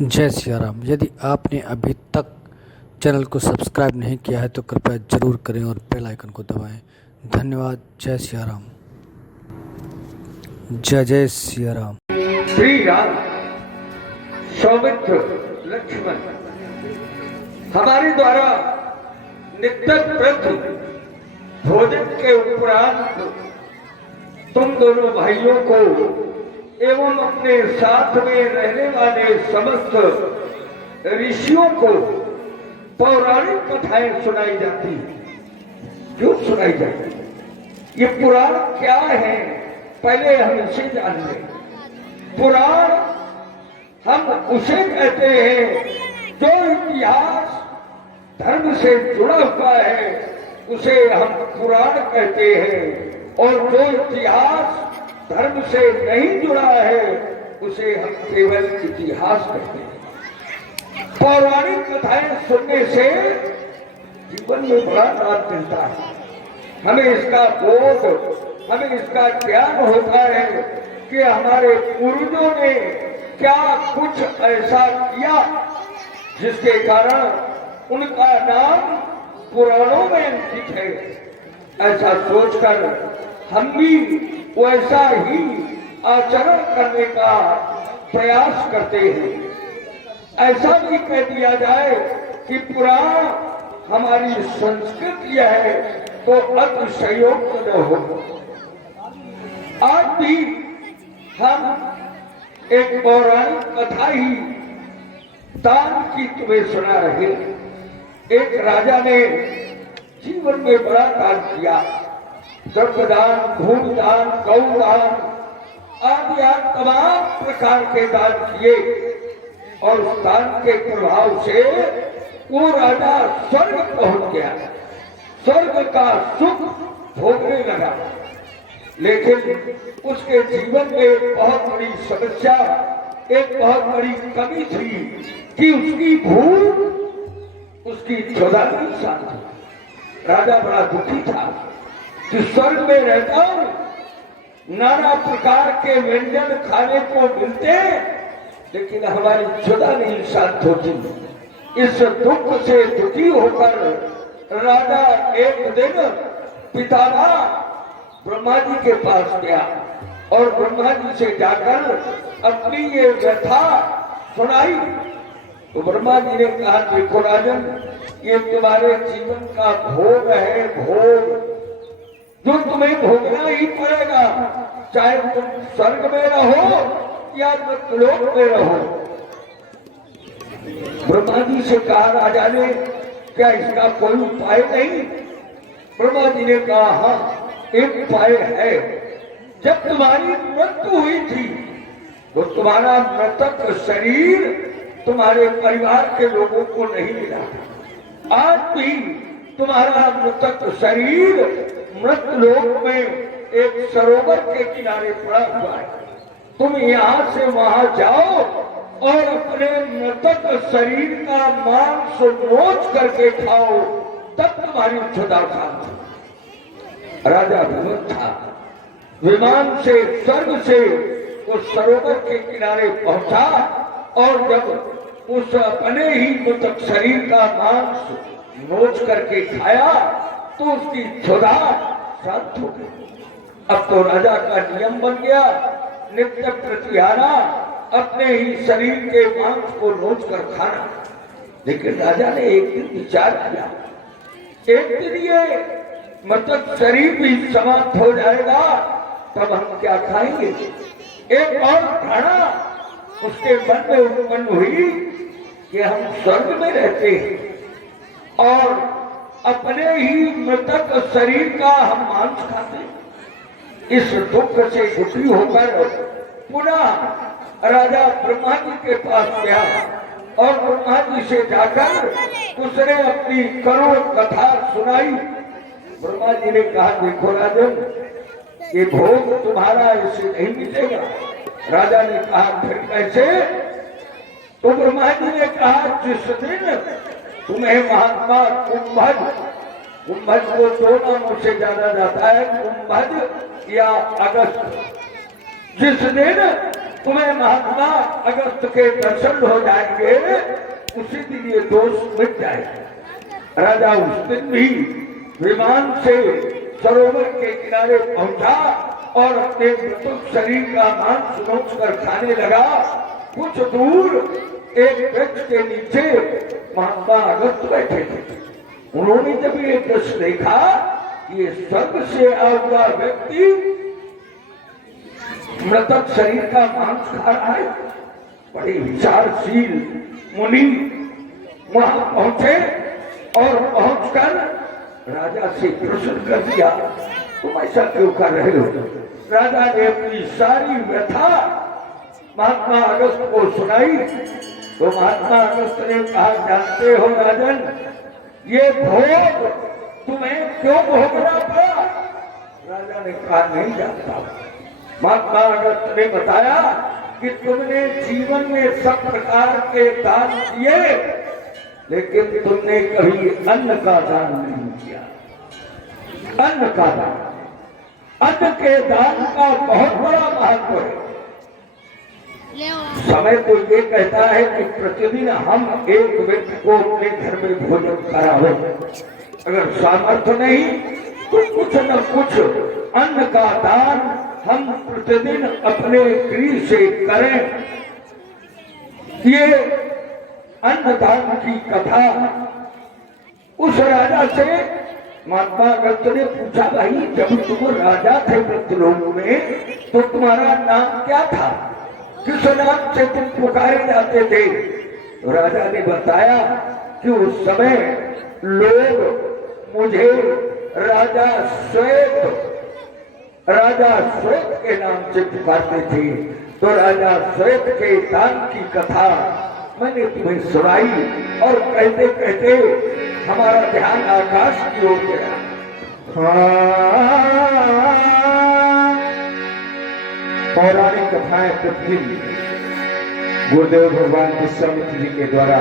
जय सिया राम। यदि आपने अभी तक चैनल को सब्सक्राइब नहीं किया है तो कृपया जरूर करें और बेल आइकन को दबाएं। धन्यवाद। जय सिया राम। जय जय सिया राम। श्री राम, सौमित्र, लक्ष्मण हमारे द्वारा नित्य प्रति भोजन के उपरांत तुम दोनों भाइयों को एवं अपने साथ में रहने वाले समस्त ऋषियों को पौराणिक कथाएं सुनाई जाती है। क्यों सुनाई जाती है? ये पुराण क्या है, पहले हम इसे जान लें। पुराण हम उसे कहते हैं जो इतिहास धर्म से जुड़ा हुआ है, उसे हम पुराण कहते हैं। और जो इतिहास धर्म से नहीं जुड़ा है, उसे हम केवल इतिहास कहते हैं। पौराणिक कथाएं सुनने से जीवन में बड़ा लाभ मिलता है। हमें इसका बोध, हमें इसका ज्ञान होता है कि हमारे पूर्वजों ने क्या कुछ ऐसा किया जिसके कारण उनका नाम पुराणों में अंकित है। ऐसा सोचकर हम भी वैसा ही आचरण करने का प्रयास करते हैं। ऐसा भी कह दिया जाए कि पुराण हमारी संस्कृति है तो अतिशयोक्त न हो। आज भी हम एक पौराणिक कथा ही दान की तुम्हें सुना रहे। एक राजा ने जीवन में बड़ा दान किया। स्वर्गदान, भूदान, गौदान आदि तमाम प्रकार के दान किए और उस दान के प्रभाव से वो राजा स्वर्ग पहुंच गया, स्वर्ग का सुख भोगने लगा। लेकिन उसके जीवन में एक बहुत बड़ी समस्या, एक बहुत बड़ी कमी थी कि उसकी भूख, उसकी क्षुधा नहीं शांति। राजा बड़ा दुखी था कि स्वर्ग में रहता नाना प्रकार के व्यंजन खाने को मिलते, लेकिन हमारी क्षुधा नहीं शांत होती। इस दुख से दुखी होकर राजा एक दिन पितामह ब्रह्मा जी के पास गया और ब्रह्मा जी से जाकर अपनी ये व्यथा सुनाई। तो ब्रह्मा जी ने कहा, देखो राजन, ये तुम्हारे जीवन का भोग है, भोग जो तुम्हें भोगना ही पड़ेगा, चाहे तुम स्वर्ग में रहो या मृत्युलोक में रहो। ब्रह्मा जी से कहा राजा ने, क्या इसका कोई उपाय नहीं? ब्रह्मा जी ने कहा, हाँ, एक उपाय है। जब तुम्हारी मृत्यु हुई थी, वो तुम्हारा मृतक शरीर तुम्हारे परिवार के लोगों को नहीं मिला। आज भी तुम्हारा मृतक शरीर मृतलोक में एक सरोवर के किनारे पड़ा हुआ है। तुम यहाँ से वहां जाओ और अपने मृतक शरीर का मांस नोच करके खाओ, तब तुम्हारी क्षुधा शांत। राजा विमुख था। विमान से, स्वर्ग से उस सरोवर के किनारे पहुंचा और जब उस अपने ही मृतक शरीर का मांस नोच करके खाया तो उसकी क्षुधा शांत हो गई। अब तो राजा का नियम बन गया, नित्य प्रतिहारा अपने ही शरीर के मांस को नोच कर खाना। लेकिन राजा ने एक दिन विचार किया, एक दिन ये मृतक शरीर भी समाप्त हो जाएगा, तब हम क्या खाएंगे? एक और धारणा उसके मन में उत्पन्न हुई कि हम स्वर्ग में रहते हैं और अपने ही मृतक शरीर का हम मांस खाते। इस दुख से दुखी होकर पुनः राजा ब्रह्मा जी के पास गया और ब्रह्मा जी से जाकर उसने अपनी करुण कथा सुनाई। ब्रह्मा जी ने कहा, देखो राजन, ये भोग तुम्हारा इसे नहीं मिलेगा। राजा ने कहा, फिर कैसे? तो ब्रह्मा जी ने कहा, जिस दिन तुम्हें महात्मा कुंभज को दो नामों से जाना जाता है, कुंभज या अगस्त, जिस दिन तुम्हें महात्मा अगस्त के दर्शन हो जाएंगे, उसी दिन ये दोष मिट जाएगा। राजा उस दिन भी विमान से सरोवर के किनारे पहुंचा और अपने मृतक शरीर का मांस नोच कर खाने लगा। कुछ दूर एक वृक्ष के नीचे महात्मा अगस्त बैठे थे। उन्होंने जब ये दृश्य देखा, ये स्वर्ग से आया हुआ व्यक्ति मृतक शरीर का मांस खा रहा है, बड़े विचारशील मुनि वहां पहुंचे और पहुंचकर राजा से प्रश्न कर दिया, तुम ऐसा क्यों कर रहे हो? राजा ने अपनी सारी व्यथा महात्मा अगस्त को सुनाई। तो महात्मा अगस्त ने कहा, जानते हो राजन, ये भोग तुम्हें क्यों भोगना पड़ा? राजा ने कहा, नहीं जानता। महात्मा अगस्त ने बताया कि तुमने जीवन में सब प्रकार के दान किए, लेकिन तुमने कभी अन्न का दान नहीं किया। अन्न का दान, अन्न के दान का बहुत बड़ा महत्व है। समय तो ये कहता है कि प्रतिदिन हम एक व्यक्ति को अपने घर में भोजन करावे, अगर सामर्थ्य नहीं तो कुछ न कुछ अन्न का दान हम प्रतिदिन अपने गृह से करें। ये अन्नदान की कथा उस राजा से महात्मा अगस्त ने पूछा, भाई जब तुम राजा थे मृतलोक में तो तुम्हारा नाम क्या था? किस नाम से तुम पुकारे जाते थे? तो राजा ने बताया कि उस समय लोग मुझे राजा श्वेत के नाम से पुकारते थे। तो राजा श्वेत के दान की कथा मैंने तुम्हें सुनाई, और कहते कहते हमारा ध्यान आकाश की ओर गया। पौराणिक कथाएं प्रतिदिन गुरुदेव भगवान विश्वामित्र जी के द्वारा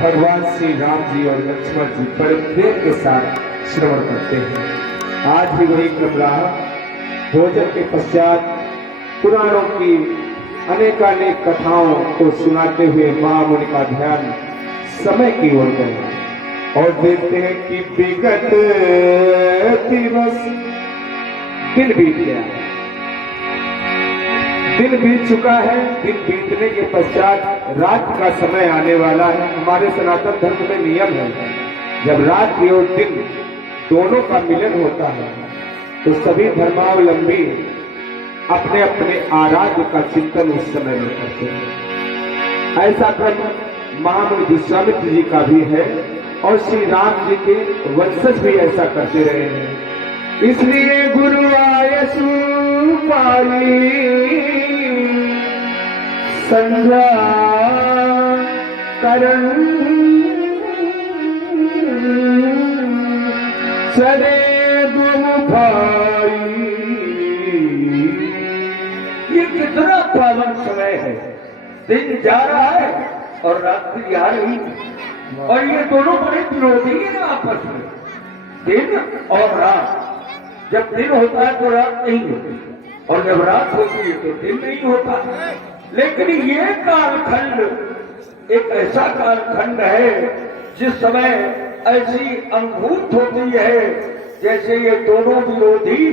भगवान श्री राम जी और लक्ष्मण जी बड़े प्रेम के साथ श्रवण करते हैं। आज भी वही क्रम भोजन के पश्चात पुराणों की अनेकानेक कथाओं को सुनाते हुए महामुनि का ध्यान समय की ओर गया और देखते हैं कि विगत दिवस दिन बीत गया, दिन बीत चुका है। दिन बीतने के पश्चात रात का समय आने वाला है। हमारे सनातन धर्म में नियम है, जब रात्रि और दिन दोनों का मिलन होता है तो सभी धर्मावलंबी अपने अपने आराध्य का चिंतन उस समय में करते हैं। ऐसा क्रम महामुनि विश्वामित्र जी का भी है और श्री राम जी के वंशज भी ऐसा करते रहे हैं। इसलिए गुरु आय सुपाली संध्या करण चले गुरु भाई। ये कितना पावन समय है, दिन जा रहा है और रात्रि आ रही है, और ये दोनों बड़े विरोधी हैं आपस में, दिन और रात। जब दिन होता है तो रात नहीं होती, और जब रात होती है तो दिन नहीं होता। लेकिन ये कालखंड एक ऐसा कालखंड है जिस समय ऐसी अनुभूत होती है जैसे ये दोनों विरोधी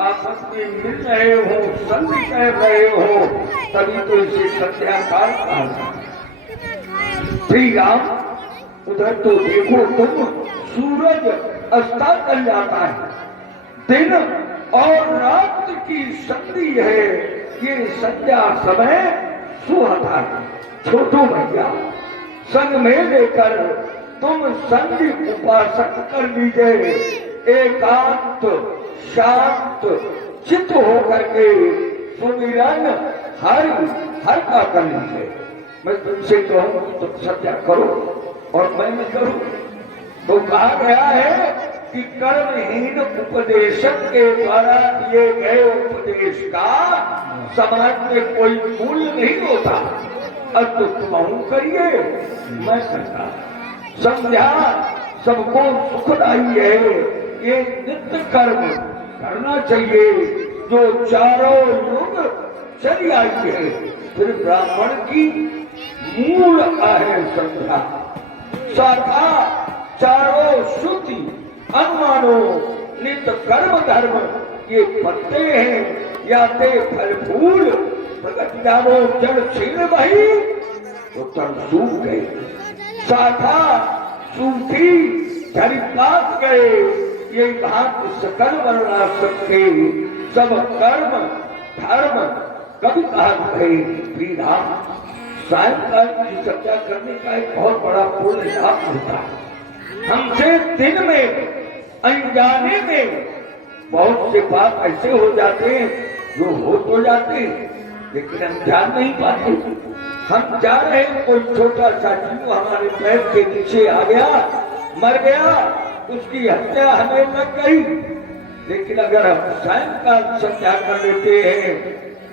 आपस में मिल रहे हो, संधि कर रहे हो, तभी तो इसे संध्या काल कहा जाता है। श्री राम, उधर तो देखो तुम, सूरज अस्ता चल जाता है, दिन और रात की संधि है। ये संध्या समय सुहाता है। छोटो भैया, संग में लेकर तुम संधि उपासक कर लीजिए, एकांत शांत चित्त होकर के सुमिरन हर का कर लीजिए। मैं तुमसे कहूँ तुम संध्या करो और मैं भी करूँ। तो कहा गया है कि कर्महीन उपदेशक के द्वारा दिए गए उपदेश का समाज में कोई मूल्य नहीं होता। अब तो तुम करिए, मैं करता। संध्या सबको सुखदायी है, ये नित्य कर्म करना चाहिए जो चारों युग चली आई है। फिर ब्राह्मण की मूल आहे संध्या साधा चारों श्रुति अनुमानो नित्य कर्म धर्म ये पत्ते हैं या ते फल फूल प्रगट जानो जड़ छीन वही तो तन सूख गए। साधा सूखी धरी पास गए ये भांति सकल वर्णा सकते सब कर्म धर्म कभी कहा गए। श्री राम सायंकाल की चर्चा करने का एक बहुत बड़ा पुण्य लाभ होता है। हमसे दिन में अनजाने में बहुत से बात ऐसे हो जाते हैं जो हो तो जाते हैं लेकिन हम जान नहीं पाते। हम जा रहे हैं कोई छोटा सा जीव हमारे पैर के नीचे आ गया मर गया उसकी हत्या हमें लग गई। लेकिन अगर हम सायंकाल संध्या कर लेते हैं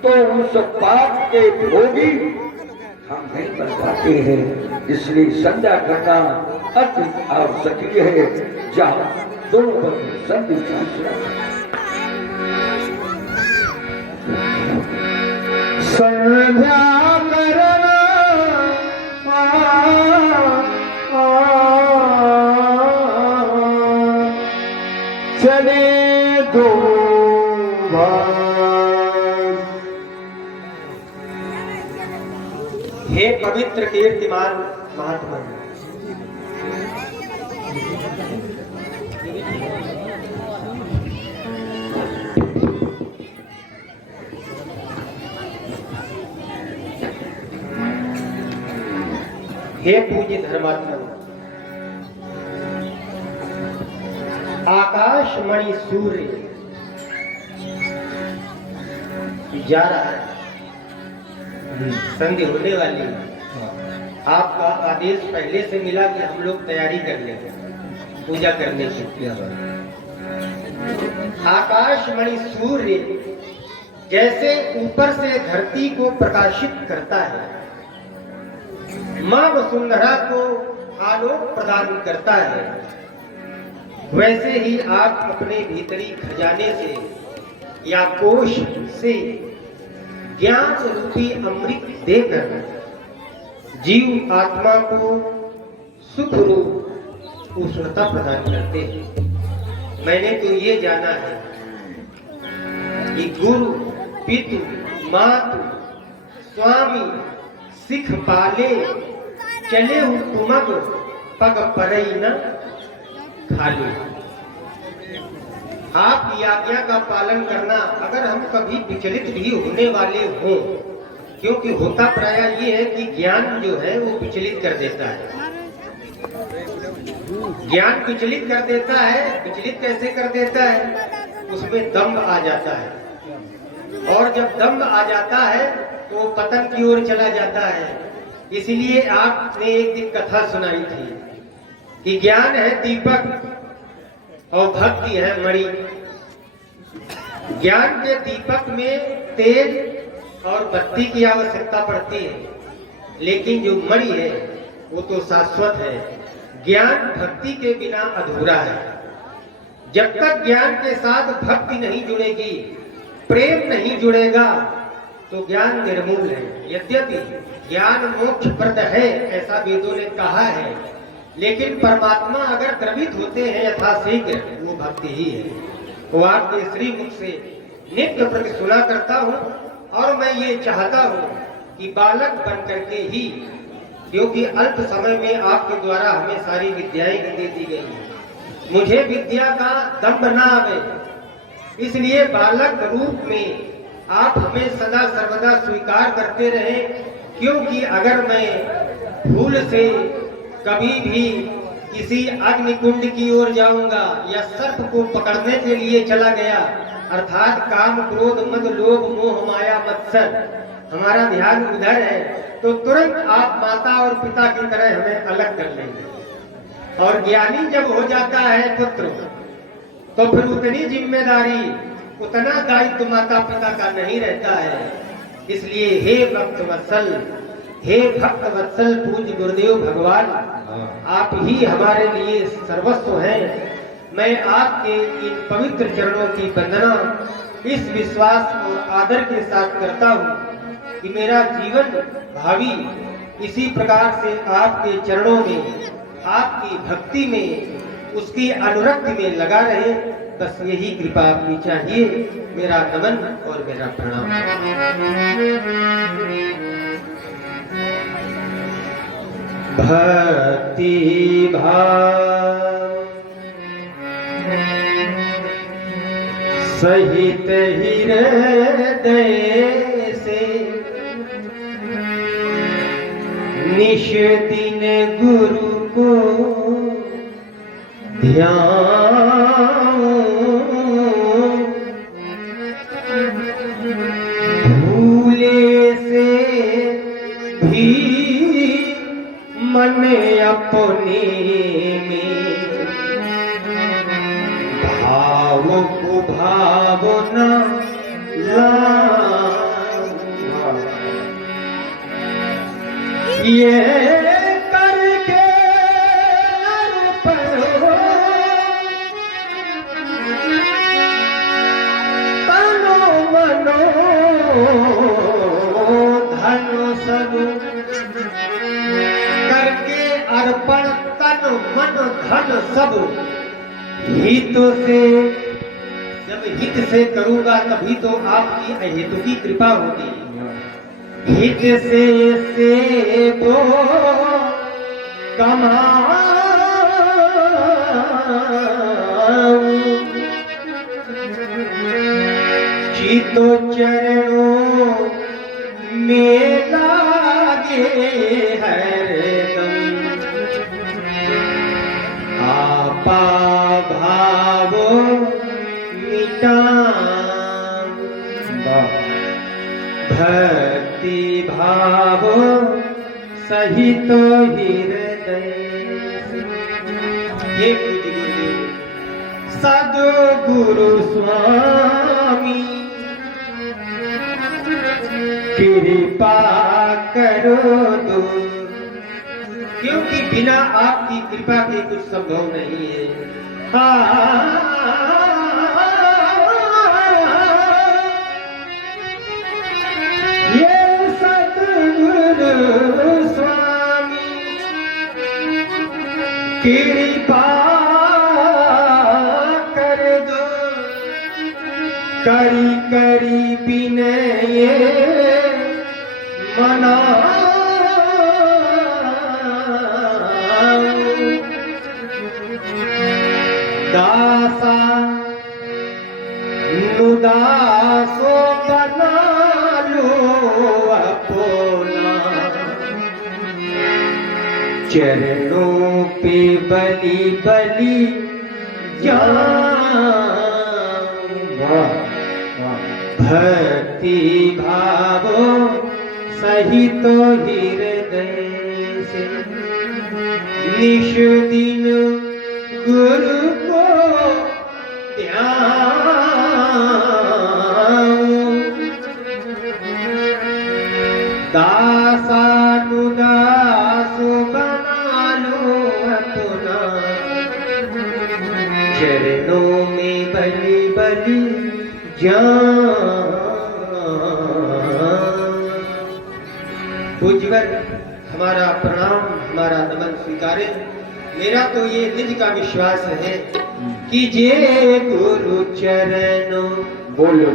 तो उस पाप के भोगी हम नहीं बन पाते हैं। इसलिए संध्या करना अति आवश्यक है। जहाँ दोनों पर संधि संध्या करना चले दो हे पवित्र कीर्तिमान महात्मा हे पूज्य धर्मात्मा आकाश मणि सूर्य जा रहा है संधि होने वाली है। आपका आदेश पहले से मिला कि हम लोग तैयारी कर लेंगे पूजा करने की। आकाश मणि सूर्य जैसे ऊपर से धरती को प्रकाशित करता है मां वसुंधरा को आलोक प्रदान करता है वैसे ही आप अपने भीतरी खजाने से या कोश से ज्ञान रूपी अमृत देकर जीव आत्मा को सुख रूप उष्णता प्रदान करते हैं। मैंने तो ये जाना है कि गुरु पितु मातु स्वामी सिख पाले चले हुकुमत पग परई न खाली। आपकी आज्ञा का पालन करना अगर हम कभी विचलित भी होने वाले हों क्योंकि होता प्राय ये है कि ज्ञान जो है वो विचलित कर देता है। ज्ञान विचलित कर देता है। विचलित कैसे कर देता है? उसमें दम्भ आ जाता है और जब दम्भ आ जाता है तो वो पतन की ओर चला जाता है। इसलिए आपने एक दिन कथा सुनाई थी कि ज्ञान है दीपक और भक्ति है मणि। ज्ञान के दीपक में तेज और बत्ती की आवश्यकता पड़ती है लेकिन जो मणि है वो तो शाश्वत है। ज्ञान भक्ति के बिना अधूरा है। जब तक ज्ञान के साथ भक्ति नहीं जुड़ेगी प्रेम नहीं जुड़ेगा तो ज्ञान निर्मूल है। यद्यपि ज्ञान मोक्ष प्रद है ऐसा वेदों ने कहा है लेकिन परमात्मा अगर द्रवित होते हैं यथाशीघ्र वो भक्ति ही है। वो आपके श्री मुख से नित्य प्रति सुना करता हूँ और मैं ये चाहता हूँ कि बालक बन करके ही क्योंकि अल्प समय में आपके द्वारा हमें सारी विद्याएं दे दी गई है मुझे विद्या का दम्भ न आवे इसलिए बालक रूप में आप हमें सदा सर्वदा स्वीकार करते रहे। क्योंकि अगर मैं भूल से कभी भी किसी अग्निकुंड की ओर जाऊंगा या सर्प को पकड़ने के लिए चला गया अर्थात काम क्रोध मद लोभ मोह माया मत्सर हमारा ध्यान उधर है तो तुरंत आप माता और पिता की तरह हमें अलग कर लेंगे। और ज्ञानी जब हो जाता है पुत्र तो फिर उतनी जिम्मेदारी उतना दायित्व माता पिता का नहीं रहता है। इसलिए हे भक्त वत्सल हे भक्त वत्सल पूज्य गुरुदेव भगवान आप ही हमारे लिए सर्वस्व हैं। मैं आपके इन पवित्र चरणों की वंदना इस विश्वास और आदर के साथ करता हूँ कि मेरा जीवन भावी इसी प्रकार से आपके चरणों में, आपकी भक्ति में, उसकी अनुरक्ति में लगा रहे। बस यही कृपा आपकी चाहिए। मेरा नमन और मेरा प्रणाम। भक्ति भाव सहित हृदय से निश दिन गुरु को ध्यान, भूले से भी मन अपने में भाव को भावना ये करके तनो मनो धनो सनु करके अर्पण तन मन धन सब हित से, जब हित से करूंगा तभी तो आपकी अहेतुकी कृपा होगी। हित से वो कमाऊं, चितो चरणों में लागे हरदम, आपा भावो मिटा भक्ति भाव सहित हृदय। हे गुरुदेव सद्गुरु स्वामी कृपा करो दो, क्योंकि बिना आपकी कृपा के कुछ संभव नहीं है। ये सद्गुरु स्वामी कृपा कर दो, करी करी विनय मना, दासा नुदासो बना लो अपना, चरणों पे बलि बलि जाऊंगा। भक्ति भाव सहित हृदय से निश दिन गुरु को ध्यान, दासानुदास बना लो अपना, चरणों में बलि बलि जान। पूज्यवर हमारा प्रणाम, हमारा नमन स्वीकारे। मेरा तो ये निज का विश्वास है कि जे गुरु चरणों बोलो